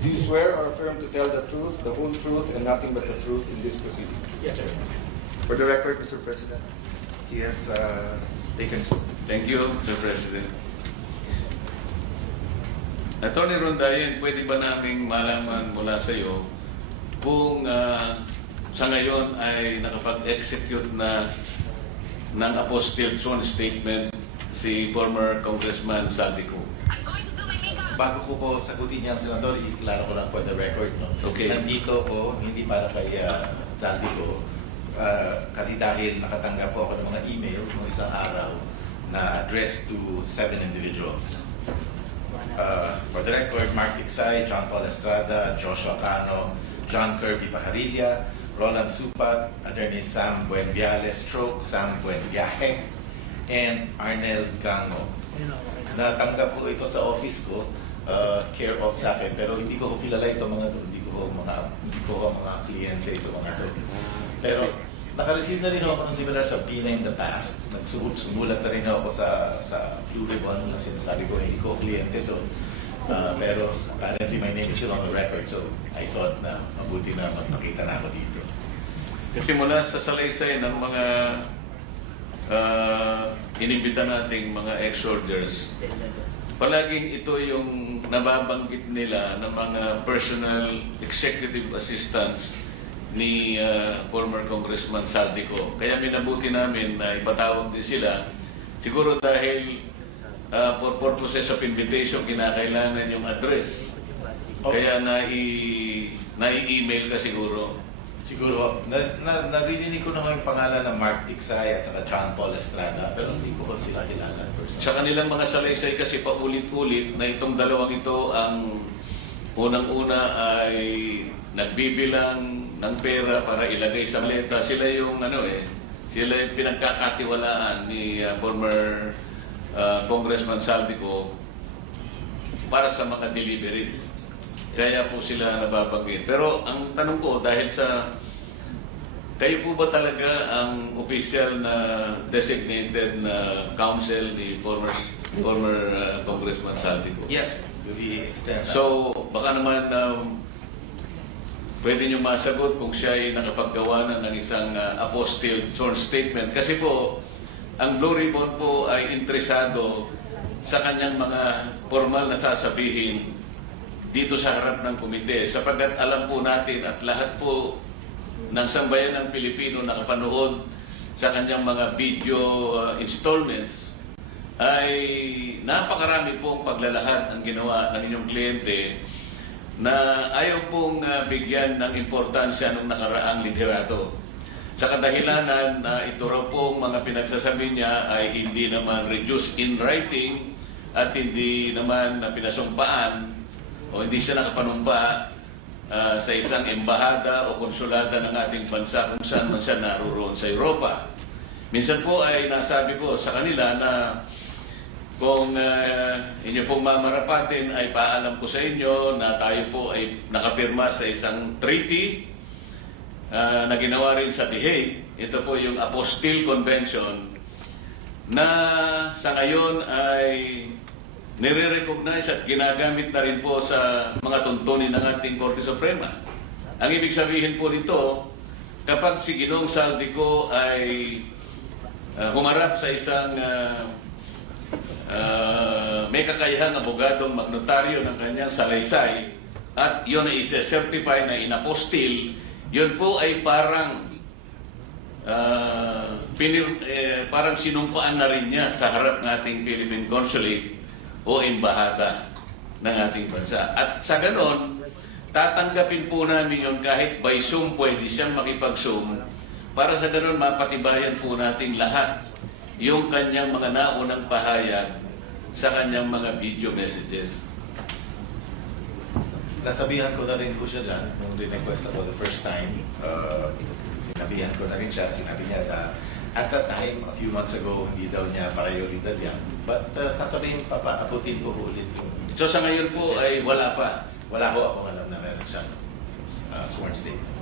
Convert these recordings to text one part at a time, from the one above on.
Do you swear or affirm to tell the truth, the whole truth, and nothing but the truth in this proceeding? Yes, sir. For the record, Mr. President, he has taken so. Thank you, Mr. President. Attorney Rondayan, pwede ba naming malaman mula sa iyo kung sa ngayon ay nakapag-execute na ng apostille sworn statement si former Congressman Saldico? Bago ko po sagutin yan, Senador, iklaro ko lang for the record. No? Okay. Nandito ko, hindi para kay Saldico, kasi dahil nakatanggap po ako ng mga email noong isang araw na addressed to 7 individuals. For the record, Mark Tiksay, John Paul Estrada, Joshua Cano, John Kirby Pajarilla, Roland Supat, Attorney Sam Buenviales Stroke, Sam Buenviaje, and Arnel Gango. Natanggap ko ito sa office ko, care of sa akin, pero hindi ko kilala ito mga to, hindi ko mga kliyente ito mga to. Pero naka-receive na rin ako ng similar sa PINA in the past. Sumulat na rin ako sa Blue Ribbon na sinasabi ko, hindi ko kliyente to. Pero apparently my name is still on the record, so I thought na mabuti na magpakita na ako dito. Kasi mula sa salaysay ng mga inimbita nating mga ex-soldiers, palaging ito yung nababanggit nila ng mga personal executive assistants ni former Congressman Saldico. Kaya minabuti namin na ipatawag din sila. Siguro dahil for purposes of invitation, kinakailangan yung address. Okay. Kaya nai-email ka siguro. Siguro, narinig ko naman yung pangalan ng Mark Tiksay at saka John Paul Estrada, pero hindi ko sila kilala personally. Sa kanilang mga salaysay kasi paulit-ulit na itong dalawang ito ang unang-una ay nagbibilang ng pera para ilagay sa maleta. Sila yung sila yung pinagkakatiwalaan ni former Congressman Saldico para sa mga deliveries. Kaya po sila nababanggit. Pero ang tanong ko, dahil sa kayo po ba talaga ang official na designated na counsel ni former Congressman Saldico? Yes, to the extent. So, baka naman pwede nyo masagot kung siya ay nakapaggawa ng isang apostille sworn statement. Kasi po, ang Blue Ribbon po ay interesado sa kanyang mga formal na sasabihin dito sa harap ng komite. Sapagkat alam po natin at lahat po ng sambayan ng Pilipino nakapanood sa kanyang mga video installments ay napakarami pong paglalahad ang ginawa ng inyong kliyente na ayaw pong bigyan ng importansya ng nakaraang liderato. Sa kadahilanan na ito raw pong mga pinagsasabi niya ay hindi naman reduced in writing at hindi naman pinasumpaan o hindi siya nakapanumpa sa isang embahada o konsulada ng ating bansa kung saan man siya naroon sa Europa. Minsan po ay nasabi ko sa kanila na kung inyo pong mamarapatin ay paalam ko sa inyo na tayo po ay nakapirma sa isang treaty na ginawa rin sa The Hague. Ito po yung Apostille Convention na sa ngayon ay nire-recognize at ginagamit na rin po sa mga tuntunin ng ating Korte Suprema. Ang ibig sabihin po nito, kapag si Ginoong Saldico ay humarap sa isang may kakayahang abogadong magnotaryo ng kanyang salaysay at yun ay isa-certify na inapostille, yun po ay parang parang sinumpaan na rin niya sa harap ng ating Philippine Consulate o embahada ng ating bansa. At sa ganon, tatanggapin po namin yun kahit by Zoom, pwede siyang makipag-Zoom para sa ganon mapatibayan po natin lahat yung kanyang mga naunang pahayag sa kanyang mga video messages. Nasabihan ko na rin po siya dyan nung request ako the first time. Sinabihan ko na rin siya, sinabi niya na at that time, a few months ago, hindi daw niya prioridad yan. But sasabihin pa, abutin ko ulit yung... So sa ngayon po ay wala pa? Wala ko akong alam na meron siya sworn statement.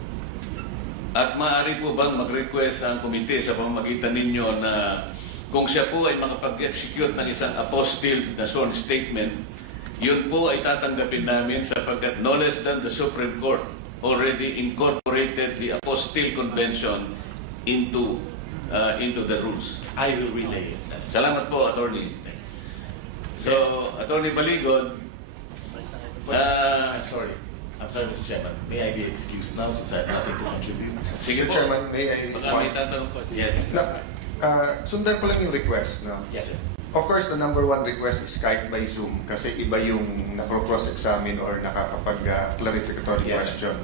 At maaari po bang mag-request ang komite sa pamamagitan ninyo na kung siya po ay makapag-execute ng isang apostille na sworn statement, yun po ay tatanggapin namin sapagkat no less than the Supreme Court already incorporated the Apostille Convention into the rules. I will relay it. Salamat po, Attorney. So, Attorney Baligod, I'm sorry. I'm sorry, Mr. Chairman. May I be excused now since I have nothing to contribute? sige Mr. po. Chairman, may I Baka may tatanong po. Yes. Sundan ko lang yung request. No? Yes, sir. Of course, the number one request is kahit by Zoom kasi iba yung nakro-cross-examine or nakakapag-clarificatory Yes, sir. question.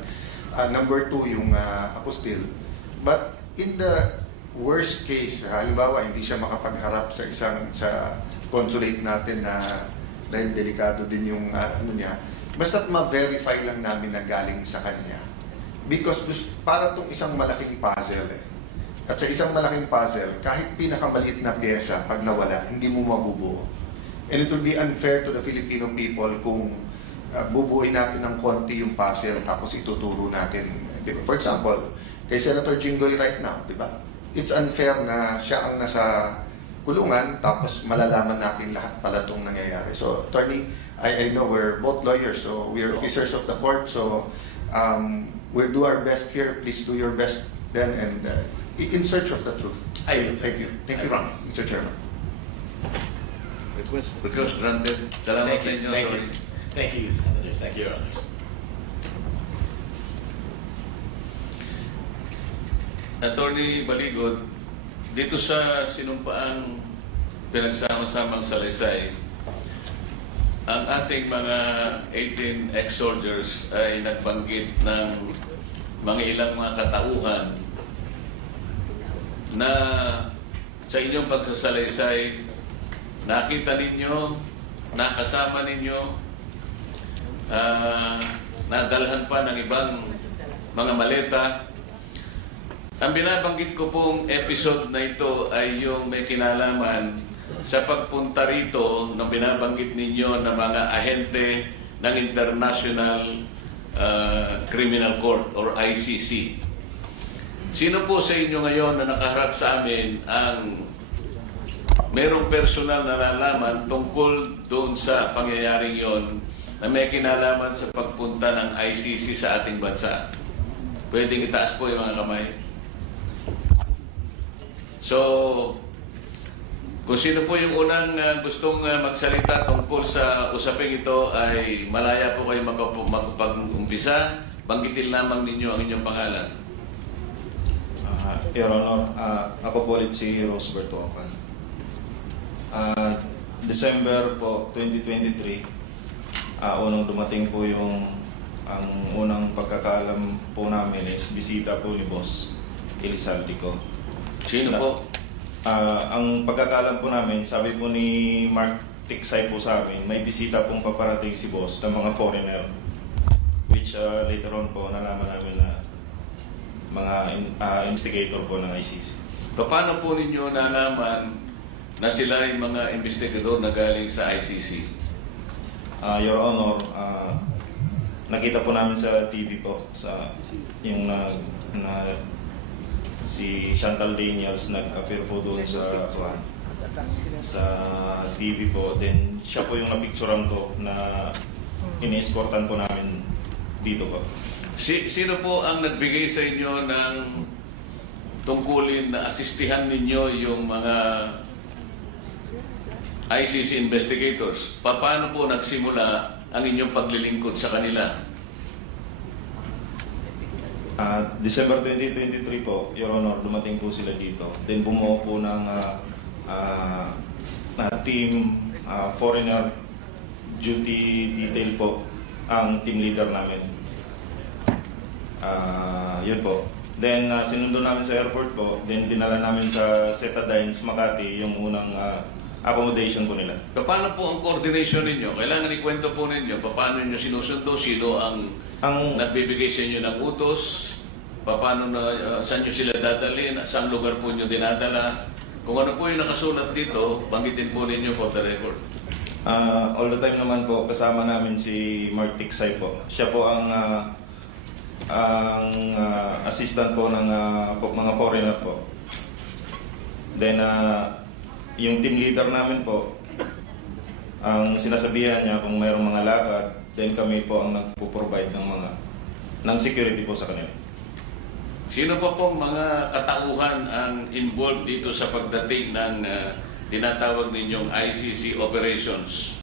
Number two, yung apostille. But in the worst case, halimbawa, hindi siya makapagharap sa consulate natin na dahil delikado din yung ano niya, basta't ma-verify lang namin na galing sa kanya. Because para tong isang malaking puzzle eh. At sa isang malaking puzzle, kahit pinakamaliit na pyesa, pag nawala, hindi mo mabubuo. And it will be unfair to the Filipino people kung bubuuin natin ng konti yung puzzle tapos ituturo natin. Diba? For example, kay Senator Jinggoy right now, di ba? It's unfair na siya ang nasa kulungan tapos malalaman natin lahat pala itong nangyayari. So, Attorney, I know we're both lawyers, so we're officers of the court, so we'll do our best here. Please do your best then and in search of the truth. I will, sir. Thank you. Thank I you, promise. Mr. Chairman. Request granted. Salamat Thank sa you. inyo, Thank you. Attorney. Thank you, Senators. Thank you, Your Honors. Attorney Baligod, dito sa sinumpaang pinagsama-samang salaysay, ang ating mga 18 ex-soldiers ay nagbanggit ng mga ilang mga katauhan na sa inyong pagsasalaysay, nakita ninyo, nakasama ninyo, nadalhan pa ng ibang mga maleta. Ang binabanggit ko pong episode na ito ay yung may kinalaman sa pagpunta rito ng binabanggit ninyo na mga ahente ng International Criminal Court or ICC. Sino po sa inyo ngayon na nakaharap sa amin ang merong personal na nalaman tungkol doon sa pangyayaring yon na may kinalaman sa pagpunta ng ICC sa ating bansa? Pwedeng itaas po yung mga kamay. So, kung sino po yung unang gustong magsalita tungkol sa usaping ito ay malaya po kayo magpag-umpisa. Banggitin lamang ninyo ang inyong pangalan. Your Honor, ako po ulit si Rosbert Ocan. December po 2023, unang dumating po ang unang pagkakaalam po namin is bisita po ni Boss Elizalde ko. Sino po? Ang pagkakaalam po namin, sabi po ni Mark Tiksay po sa amin, may bisita pong paparating si Boss ng mga foreigner. Which later on po nalaman namin na mga investigator po ng ICC. Paano po ninyo nalaman na sila ay mga investigador na galing sa ICC? Your Honor, nakita po namin sa TV po, yung si Chantal Daniels nag-appear po doon sa TV po. Then siya po yung napicturean ko na ini-escortan po namin dito po. Sino po ang nagbigay sa inyo ng tungkulin na asistihan ninyo yung mga ICC investigators? Paano po nagsimula ang inyong paglilingkod sa kanila? December 2023 po, Your Honor, dumating po sila dito. Then bumuo po ng team, foreigner duty detail po ang team leader namin. Yun po. Then sinundo namin sa airport po, then dinala namin sa Setadines, Makati, yung unang accommodation po nila. Paano po ang coordination ninyo? Kailangan ikwento po ninyo paano nyo sinusundo, sino ang nagbibigay sa inyo ng utos, paano saan nyo sila dadalhin, saan lugar po nyo dinadala. Kung ano po yung nakasulat dito, banggitin po ninyo for the record. All the time naman po, kasama namin si Mark Tiksay po. Siya po ang assistant po ng mga foreigner po. Then, yung team leader namin po, Ang sinasabihan niya kung mayroong mga lakad, then kami po ang nagpo-provide ng security po sa kanila. Sino pa pong mga katauhan ang involved dito sa pagdating ng tinatawag ninyong ICC operations?